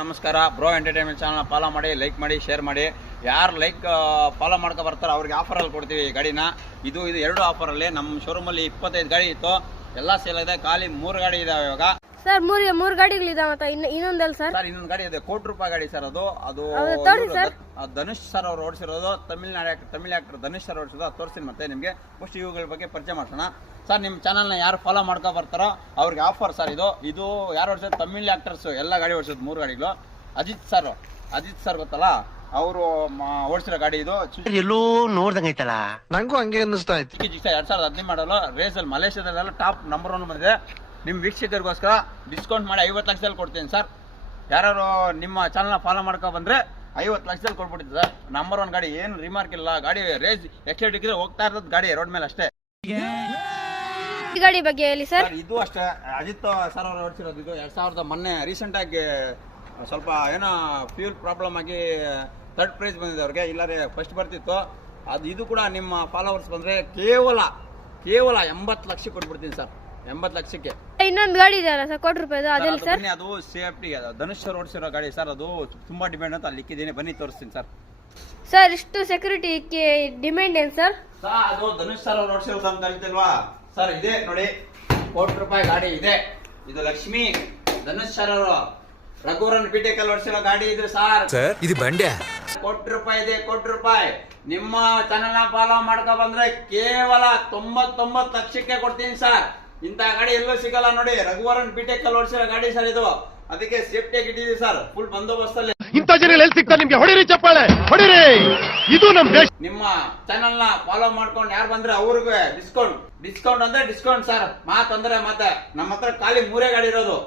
ನಮಸ್ಕಾರ bro entertainment channel follow ಮಾಡಿ, like ಮಾಡಿ, ಶೇರ್ ಮಾಡಿ. ಯಾರು ಲೈಕ್ ಫಾಲೋ ಮಾಡ್ಕೊ ಬರ್ತಾರೋ ಅವ್ರಿಗೆ ಆಫರಲ್ಲಿ ಕೊಡ್ತೀವಿ ಗಾಡಿನ. ಇದು ಎರಡು ಆಫರಲ್ಲಿ ನಮ್ಮ ಶೋರೂಮಲ್ಲಿ 25 ಗಾಡಿ ಇತ್ತು, ಎಲ್ಲ ಸೇಲ್ ಇದೆ. ಖಾಲಿ 3 ಗಾಡಿ ಇದಾವೆ ಇವಾಗ ಸರ್. ಮೂರು ಗಾಡಿಗಳಿದಾವೆ. ಇನ್ನೊಂದಲ್ಲ ಸರ್? ಸರ್ ಇನ್ನೊಂದು ಗಾಡಿ ಇದೆ, ₹1,00,00,000 ಗಾಡಿ ಸರ್. ಅದು ಧನುಷ್ ಸರ್ ಅವ್ರು ಓಡಿಸಿರೋದು, ತಮಿಳ್ ಆಕ್ಟರ್ ಧನುಷ್ ಸರ್ ಓಡಿಸಿರೋದು. ಅದು ತೋರಿಸ್ತೀನಿ ಮತ್ತೆ ನಿಮಗೆ. ಫಸ್ಟ್ ಇವುಗಳ ಬಗ್ಗೆ ಪರಿಚಯ ಮಾಡ್ಸೋಣ ಸರ್. ನಿಮ್ಮ ಚಾನಲ್ನ ಯಾರು ಫಾಲೋ ಮಾಡ್ಕೊ ಬರ್ತಾರೋ ಅವ್ರಿಗೆ ಆಫರ್ ಸರ್. ಇದು ಯಾರು ಓಡಿಸೋದು? ತಮಿಳ್ ಆಕ್ಟರ್ಸ್ ಎಲ್ಲ ಗಾಡಿ ಓಡಿಸೋದು, 3 ಗಾಡಿಗಳು. ಅಜಿತ್ ಸರ್ ಗೊತ್ತಲ್ಲ, ಅವರು ಓಡಿಸಿರೋ ಗಾಡಿ ಇದು. ಎಲ್ಲೋ ನೋಡ್ದಂಗೈತಲ್ಲ, ನಂಗೂ ಹಂಗೆ ಅನ್ನಿಸ್ತಾ ಇತ್ತು. 2017 ಮಾಡಲು ರೇಸಲ್ಲಿ ಮಲೇಷ್ಯಾದಲ್ಲೆಲ್ಲ ಟಾಪ್ ನಂಬರ್ 1 ಬಂದಿದೆ. ನಿಮ್ಮ ವೀಕ್ಷಕರಿಗೋಸ್ಕರ ಡಿಸ್ಕೌಂಟ್ ಮಾಡಿ 50 ಲಕ್ಷದಲ್ಲಿ ಕೊಡ್ತೀನಿ ಸರ್. ಯಾರು ನಿಮ್ಮ ಚಾನಲ್ನ ಫಾಲೋ ಮಾಡ್ಕೊ ಬಂದ್ರೆ 50 ಲಕ್ಷದಲ್ಲಿ ಕೊಟ್ಬಿಡ್ತೀವಿ ಸರ್. ನಂಬರ್ 1 ಗಾಡಿ, ಏನು ರಿಮಾರ್ಕ್ ಇಲ್ಲ. ಗಾಡಿ ರೇಸ್ ಎಕ್ಸ್ಟೆಂಡ್ ಇದ್ರೆ ಹೋಗ್ತಾ ಇರೋದು ಗಾಡಿ ರೋಡ್ ಮೇಲೆ ಅಷ್ಟೇ. ಗಾಡಿ ಬಗ್ಗೆ ಹೇಳಿ ಸರ್. ಇದು ಅಷ್ಟೇ, ಅಜಿತ್ ಸರ್ ಅವರು ಓಡಿಸಿರೋದು. ಇದು 2000 ಮೊನ್ನೆ ರೀಸೆಂಟ್ ಆಗಿ ಸ್ವಲ್ಪ ಏನೋ ಫ್ಯೂಲ್ ಪ್ರಾಬ್ಲಮ್ ಆಗಿ 3rd ಪ್ರೈಸ್ ಬಂದಿದೆ ಅವ್ರಿಗೆ, ಇಲ್ಲಾರೆ ಫಸ್ಟ್ ಬರ್ತಿತ್ತು. ಇದು ಕೂಡ ನಿಮ್ಮ ಫಾಲೋವರ್ಸ್ ಬಂದ್ರೆ ಕೇವಲ 80 ಲಕ್ಷ ಕೊಟ್ಬಿಡ್ತೀನಿ ಸರ್. 80 ಲಕ್ಷಕ್ಕೆ. ಇನ್ನೊಂದು ಗಾಡಿ ಇದೆಯಲ್ಲ ಸರ್, ₹1,00,00,000 ಅದೆಲ್ಲ ಸರ್? ಅದು ಸೇಫ್ಟಿ, ಧನುಷ್ ಸರ್ ಓಡಿಸಿರೋ ಗಾಡಿ ಸರ್. ಅದು ತುಂಬಾ ಡಿಮ್ಯಾಂಡ್ ಅಂತ ಅಲ್ಲಿ ಇಕ್ಕಿದ್ದೀನಿ, ಬನ್ನಿ ತೋರಿಸ್ತೀನಿ ಸರ್. ಸರ್ ಇಷ್ಟು ಸೆಕ್ಯೂರಿಟಿಗೆ ಡಿಮ್ಯಾಂಡ್ ಏನು ಸರ್? ಅದು ಧನುಷ್ ಸರ್ ಅವ್ರು ಓಡಿಸಿರೋದು ಅಂತ ಹೇಳ್ತಿಲ್ವಾ ಸರ್? ಇದೆ ನೋಡಿ, ₹1,00,00,000 ಗಾಡಿ ಇದೆ. ಇದು ಲಕ್ಷ್ಮಿ ಧನುಷ್ ಸರ್ ಅವರು ರಘುವರನ್ ಬಿಟೆಕಲ್ ಓಡಿಸಿರೋ ಗಾಡಿ ಇದು ಸರ್. ಇದು ಬಂಡೆ. ₹1,00,00,000 ಇದೆ, ₹1,00,00,000. ನಿಮ್ಮ ಚಾನೆಲ್ ನ ಫಾಲೋ ಮಾಡ್ಕೊ ಬಂದ್ರೆ ಕೇವಲ 99 ಲಕ್ಷಕ್ಕೆ ಕೊಡ್ತೀನಿ ಸರ್. ಇಂತ ಗಾಡಿ ಎಲ್ಲೂ ಸಿಗಲ್ಲ ನೋಡಿ. ರಘುವರನ್ ಬಿಟೆಕಲ್ ಓಡಿಸಿರೋ ಗಾಡಿ ಸರ್ ಇದು. ಅದಕ್ಕೆ ಸೇಫ್ಟಿಯಾಗಿ ಇಟ್ಟಿದ್ದೀವಿ ಸರ್, ಫುಲ್ ಬಂದೋಬಸ್ತಲ್ಲಿ. ಇಂಥ ಜನ ಎಲ್ಲಿ ಸಿಗ್ತಾರೆ ನಿಮ್ಗೆ? ಹೊಡಿರಿ ಚಪ್ಪಾಳೆ, ಹೊಡಿರಿ. ಇದು ನಮ್ ದೇಶ. ನಿಮ್ಮ ಚಾನೆಲ್ ನ ಫಾಲೋ ಮಾಡ್ಕೊಂಡು ಯಾರು ಬಂದ್ರೆ ಅವ್ರಿಗೆ ಡಿಸ್ಕೌಂಟ್ ಅಂದ್ರೆ ಡಿಸ್ಕೌಂಟ್ ಸರ್. ಮಾತಂದ್ರೆ ಮಾತೆ. ನಮ್ಮ ಹತ್ರ ಖಾಲಿ 3 ಗಾಡಿ ಇರೋದು.